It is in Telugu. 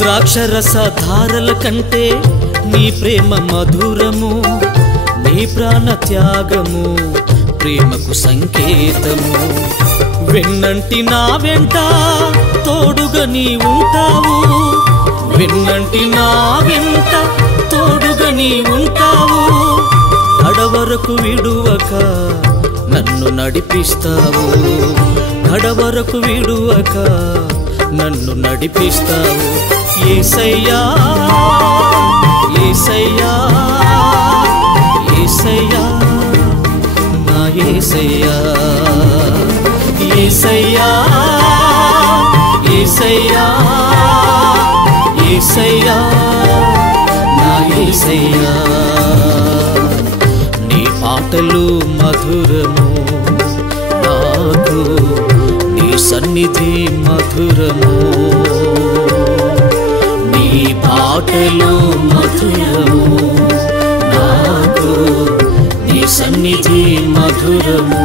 ద్రాక్షరస ధారల కంటే నీ ప్రేమ మధురము, నీ ప్రాణ త్యాగము ప్రేమకు సంకేతము. వెన్నంటి నా వెంట తోడుగా నీ ఉంటావు, వెన్నంటి నా వెంట తోడుగా నీ ఉంటావు. కడవరకు విడువక నన్ను నడిపిస్తావు, కడవరకు విడువక నన్ను నడిపిస్తావు. యేసయ్యా యేసయ్యా యేసయ్యా నా యేసయ్యా, యేసయ్యా యేసయ్యా యేసయ్యా నా యేసయ్యా. నీ పాటలు మధురము నాకు, నీ సన్నిధి మధురము. నీ పాటలు మధురము నాకు, నీ సన్నిధి మధురము.